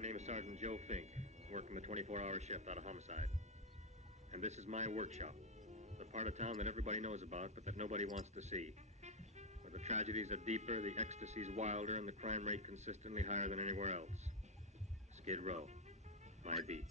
My name is Sergeant Joe Fink, working the 24-hour shift out of homicide. And this is my workshop, the part of town that everybody knows about, but that nobody wants to see. Where the tragedies are deeper, the ecstasy's wilder, and the crime rate consistently higher than anywhere else. Skid Row, my beat.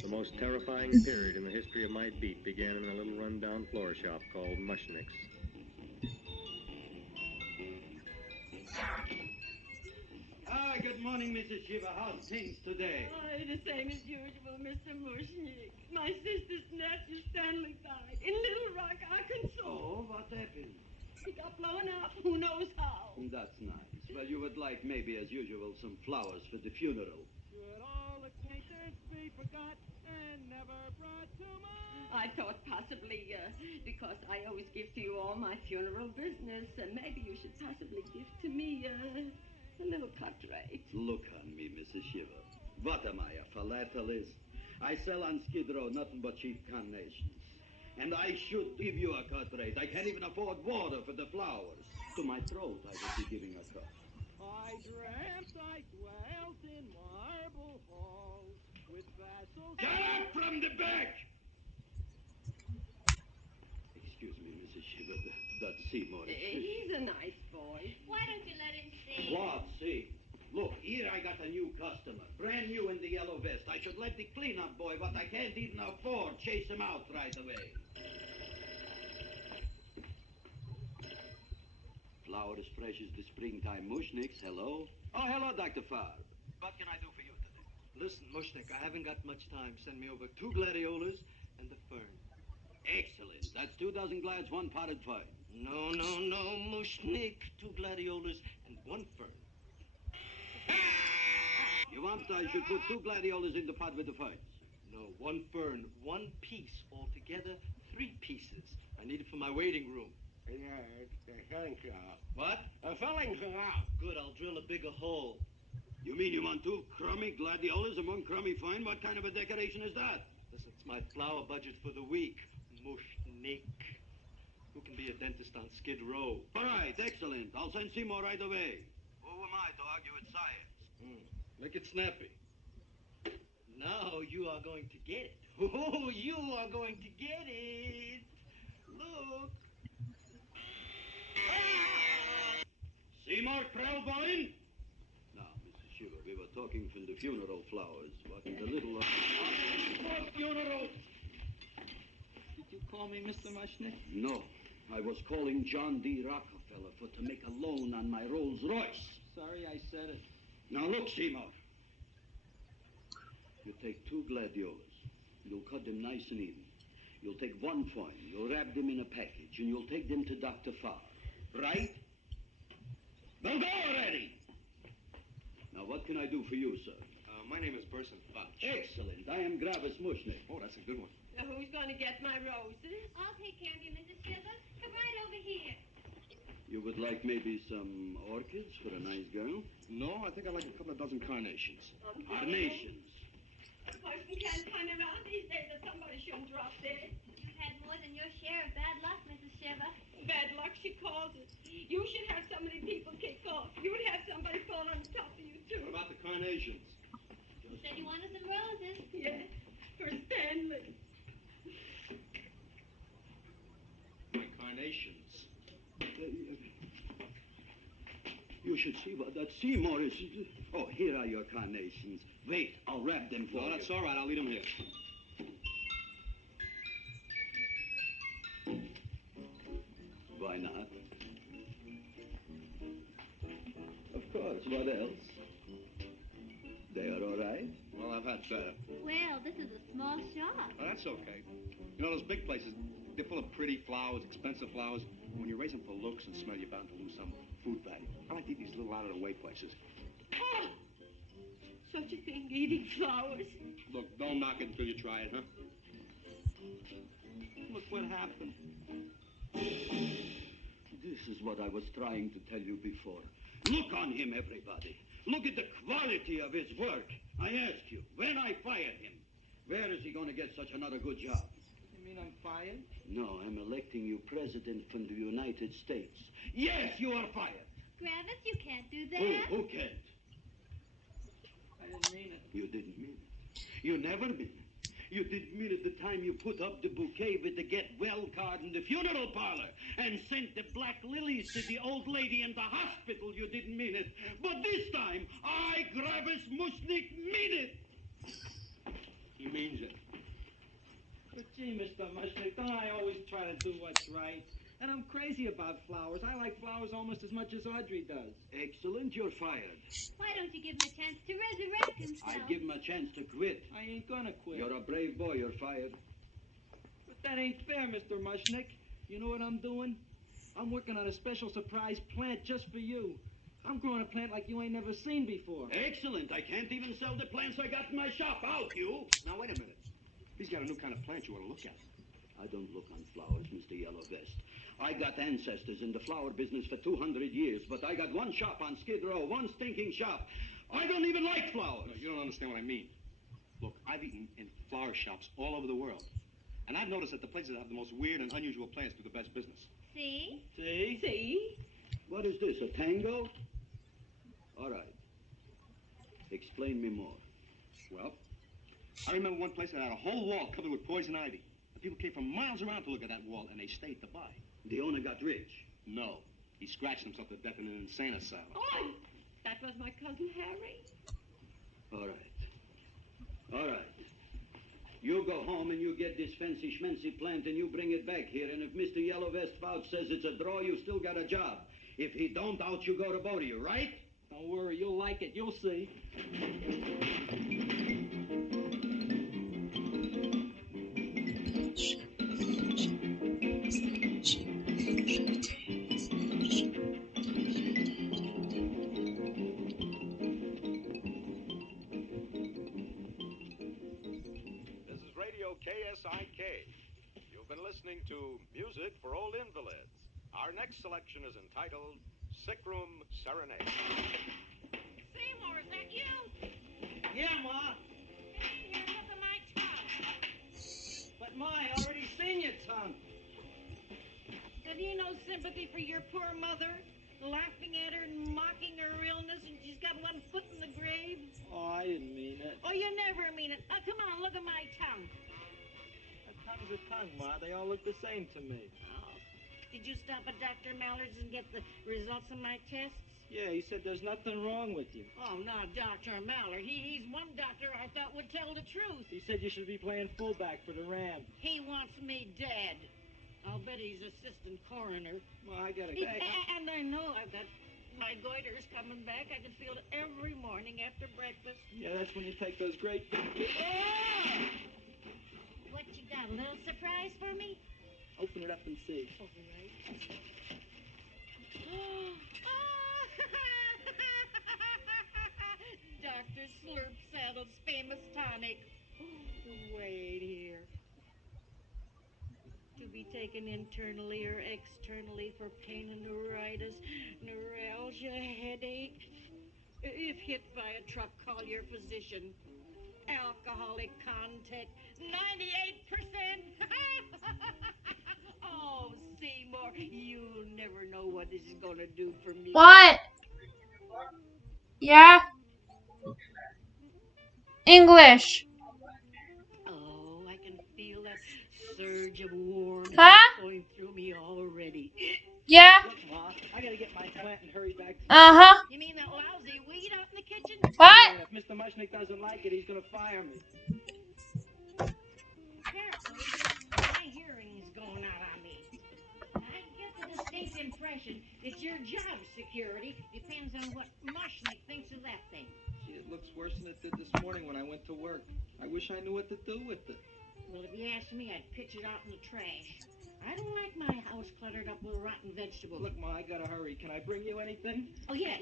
The most terrifying period in the history of my beat began in a little rundown floor shop called Mushnick's. Good morning, Mrs. Shiva. How's things today? Oh, the same as usual, Mr. Mushnick. My sister's nephew, Stanley, died in Little Rock, Arkansas. Oh, what happened? He got blown up. Who knows how? That's nice. Well, you would like, maybe as usual, some flowers for the funeral. Should all acquaintance be forgot and never brought to mind? I thought possibly, because I always give to you all my funeral business, maybe you should possibly give to me, a little cut rate. Look on me, Mrs. Shiva. What am I, a philatelist? I sell on Skid Row nothing but cheap carnations. And I should give you a cut rate. I can't even afford water for the flowers. To my throat, I would be giving a cut. I dreamt I dwelt in marble halls with vassals. Get up from the back! Excuse me, Mrs. Shiva, that's Seymour. He's a nice boy. Why don't you let him sing? What? See? Look, here I got a new customer. Brand new in the yellow vest. I should let the cleanup boy, what I can't even afford, chase him out right away. Flowers fresh as the springtime. Mushnicks, hello? Oh, hello, Dr. Farr. What can I do for you today? Listen, Mushnick, I haven't got much time. Send me over 2 gladiolas and the fern. Excellent. That's 2 dozen glads, 1 potted fern. No, Mushnick. 2 gladiolas and 1 fern. You want I should put 2 gladiolas in the pot with the ferns? No, 1 fern, 1 piece. Altogether, 3 pieces. I need it for my waiting room. Thank you. What? Thank you. Good, I'll drill a bigger hole. You mean you want 2 crummy gladiolas and 1 crummy fern? What kind of a decoration is that? Listen, it's my flower budget for the week. Mushnick. Who can be a dentist on Skid Row? All right, excellent. I'll send Seymour right away. Who am I to argue with science? Make it snappy. Now you are going to get it. Oh, you are going to get it. Look. Seymour Krelboin? Now, Mrs. Shiva, we were talking from the funeral flowers. Wasn't a little... funeral! Did you call me Mr. Mushnick? No. I was calling John D. Rockefeller to make a loan on my Rolls Royce. Sorry I said it. Now, look, Seymour. You take 2 gladiolas. You'll cut them nice and even. You'll take 1 fern. You'll wrap them in a package, and you'll take them to Dr. Farr. Right? Well, go already! Now, what can I do for you, sir? My name is Burson Foch. Excellent. I am Gravis Mushnick. Oh, that's a good one. Now, who's going to get my roses? I'll take care of you, Mrs. Shiva. Come right over here. You would like maybe some orchids for a nice girl? No, I think I'd like a couple of dozen carnations. Carnations. A person can't find around these days that somebody shouldn't drop dead. You've had more than your share of bad luck, Mrs. Shiva. Bad luck, she calls it. You should have so many people kick off. You would have somebody fall on top of you, too. What about the carnations? You said you wanted some roses. Yes. Shiva, that Seymour is... Oh, here are your carnations. Wait, I'll wrap them for you. No, that's all right. I'll leave them here. Why not? Of course, what else? They are all right? Well, I've had better. Well, this is a small shop. Oh, that's okay. You know, those big places, they're full of pretty flowers, expensive flowers. When you raise them for looks and smell, you're bound to lose some food value. I like to eat these little out-of-the-way places. Oh, such a thing, eating flowers. Look, don't knock it until you try it, huh? Look what happened. This is what I was trying to tell you before. Look on him, everybody. Look at the quality of his work. I ask you, when I fired him, where is he going to get such another good job? You mean I'm fired? No, I'm electing you president from the United States. Yes, you are fired. Gravis, you can't do that. Who can't? I didn't mean it. You didn't mean it. You never mean it. You didn't mean it the time you put up the bouquet with the get well card in the funeral parlor and sent the black lilies to the old lady in the hospital. You didn't mean it. But this time, I, Gravis Mushnik, mean it. He means it. But gee, Mr. Mushnick, don't I always try to do what's right? And I'm crazy about flowers. I like flowers almost as much as Audrey does. Excellent, you're fired. Why don't you give him a chance to resurrect himself? I give him a chance to quit. I ain't gonna quit. You're a brave boy, you're fired. But that ain't fair, Mr. Mushnick. You know what I'm doing? I'm working on a special surprise plant just for you. I'm growing a plant like you ain't never seen before. Excellent, I can't even sell the plants I got in my shop. Out, you! Now, wait a minute. He's got a new kind of plant you ought to look at. I don't look on flowers, Mr. Yellow Vest. I got ancestors in the flower business for 200 years, but I got one shop on Skid Row, one stinking shop. I don't even like flowers. No, you don't understand what I mean. Look, I've eaten in flower shops all over the world. And I've noticed that the places that have the most weird and unusual plants do the best business. See? See? See? What is this, a tango? All right. Explain me more. Well, I remember one place that had a whole wall covered with poison ivy. And people came from miles around to look at that wall, and they stayed to buy. The owner got rich. No. He scratched himself to death in an insane asylum. Oh, that was my cousin Harry. All right. All right. You go home and you get this fancy schmancy plant and you bring it back here. And if Mr. Yellow Vest Fouch says it's a draw, you still got a job. If he don't, out you go to both of you, right? Don't worry, you'll like it. You'll see. This is Radio KSIK. You've been listening to Music for Old Invalids. Our next selection is entitled Sick Room Serenade. Seymour, is that you? Yeah, Ma. Hey, you're up in my tongue. But Ma, I already seen your tongue. Have you no sympathy for your poor mother? Laughing at her and mocking her illness, and she's got one foot in the grave? Oh, I didn't mean it. Oh, you never mean it. Now, come on, look at my tongue. A tongue's a tongue, Ma. They all look the same to me. Oh, did you stop at Dr. Mallard's and get the results of my tests? Yeah, he said there's nothing wrong with you. Oh, not Dr. Mallard. He's one doctor I thought would tell the truth. He said you should be playing fullback for the Rams. He wants me dead. I'll bet he's assistant coroner. Well, I gotta go. And I know I've got my goiter's coming back. I can feel it every morning after breakfast. Yeah, that's when you take those great big... What you got, a little surprise for me? Open it up and see. All right. Dr. Slurp Saddle's famous tonic. Wait here. To be taken internally or externally for pain and neuritis, neuralgia, headache. If hit by a truck, call your physician. Alcoholic content, 98%. Oh, Seymour, you'll never know what this is going to do for me. What? Yeah? English. Oh, I can feel that surge surge of warmth Huh? going through me already. Yeah. Look, Ma, I gotta get my plant and hurry back to Uh-huh. You mean that lousy weed out in the kitchen? What? And if Mr. Mushnick doesn't like it, he's gonna fire me. Apparently, my hearing's going out on me. I get the distinct impression that your job security depends on what Mushnick thinks of that thing. Gee, it looks worse than it did this morning when I went to work. I wish I knew what to do with it. Well, if you ask me, I'd pitch it out in the trash. I don't like my house cluttered up with rotten vegetables. Look, Ma, I gotta hurry. Can I bring you anything? Oh, yeah.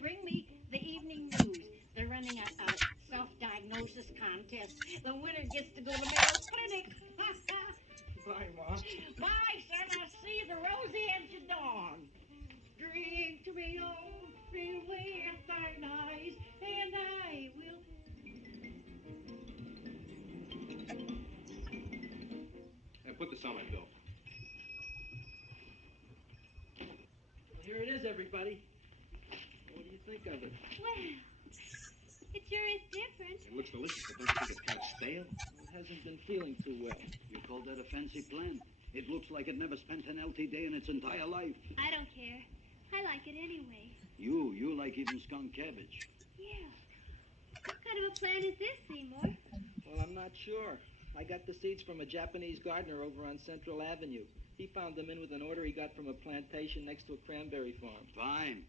Bring me the evening news. They're running a self-diagnosis contest. The winner gets to go to Mayo Clinic. Bye, Ma. Bye, son. I'll see you the rosy edge of dawn. Drink to me, old, fill with thine eyes, and I will... Hey, put this on my bill. Well, here it is, everybody. What do you think of it? Well, it sure is different. It looks delicious, but don't you think it's kind of stale? It hasn't been feeling too well. You call that a fancy plant? It looks like it never spent an LT day in its entire life. I don't care. I like it anyway. You like even skunk cabbage. Yeah. What kind of a plant is this, Seymour? Well, I'm not sure. I got the seeds from a Japanese gardener over on Central Avenue. He found them in with an order he got from a plantation next to a cranberry farm. Fine.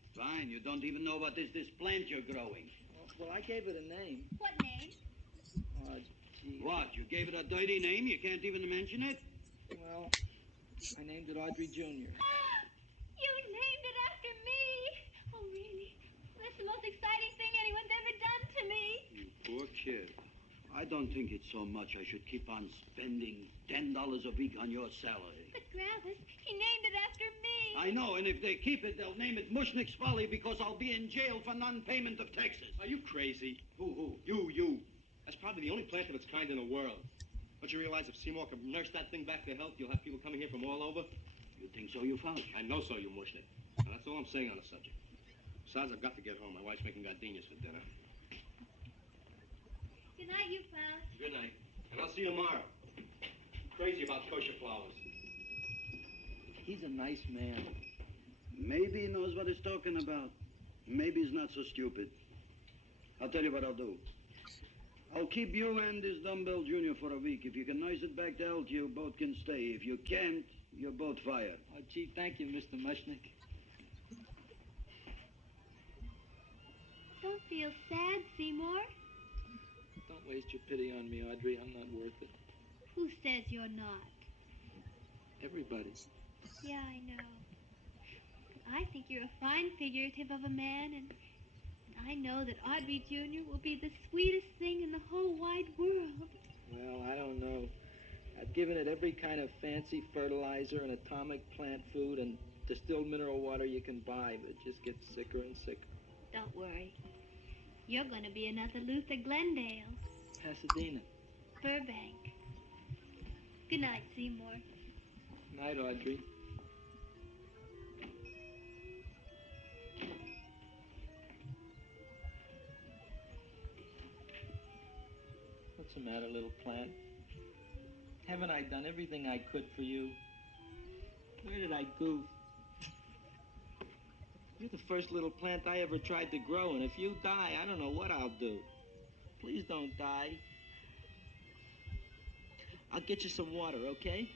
You don't even know what is this plant you're growing. Well, I gave it a name. What name? Oh, gee. What, you gave it a dirty name? You can't even mention it? Well, I named it Audrey Jr. You named it after me. Oh, really? That's the most exciting thing anyone's ever done to me. You poor kid. I don't think it's so much I should keep on spending $10 a week on your salary. But, Gravis, he named it after me. I know, and if they keep it, they'll name it Mushnick's Folly because I'll be in jail for non-payment of taxes. Are you crazy? Who? You. That's probably the only plant of its kind in the world. Don't you realize if Seymour can nurse that thing back to health, you'll have people coming here from all over? You think so, you found? I know so, you Mushnick. And that's all I'm saying on the subject. Besides, I've got to get home. My wife's making gardenias for dinner. Good night, you fellas. Good night. And I'll see you tomorrow. Crazy about kosher flowers. He's a nice man. Maybe he knows what he's talking about. Maybe he's not so stupid. I'll tell you what I'll do. I'll keep you and this dumbbell junior for a week. If you can nurse it back to health, you both can stay. If you can't, you're both fired. Oh, gee, thank you, Mr. Mushnick. Don't feel sad, Seymour. Don't waste your pity on me, Audrey. I'm not worth it. Who says you're not? Everybody. Yeah, I know. I think you're a fine figurative of a man, and I know that Audrey Jr. will be the sweetest thing in the whole wide world. Well, I don't know. I've given it every kind of fancy fertilizer and atomic plant food and distilled mineral water you can buy, but it just gets sicker and sicker. Don't worry. You're going to be another Luther Glendale. Pasadena. Burbank. Good night, Seymour. Night, Audrey. What's the matter, little plant? Haven't I done everything I could for you? Where did I goof? You're the first little plant I ever tried to grow, and if you die, I don't know what I'll do. Please don't die. I'll get you some water, okay?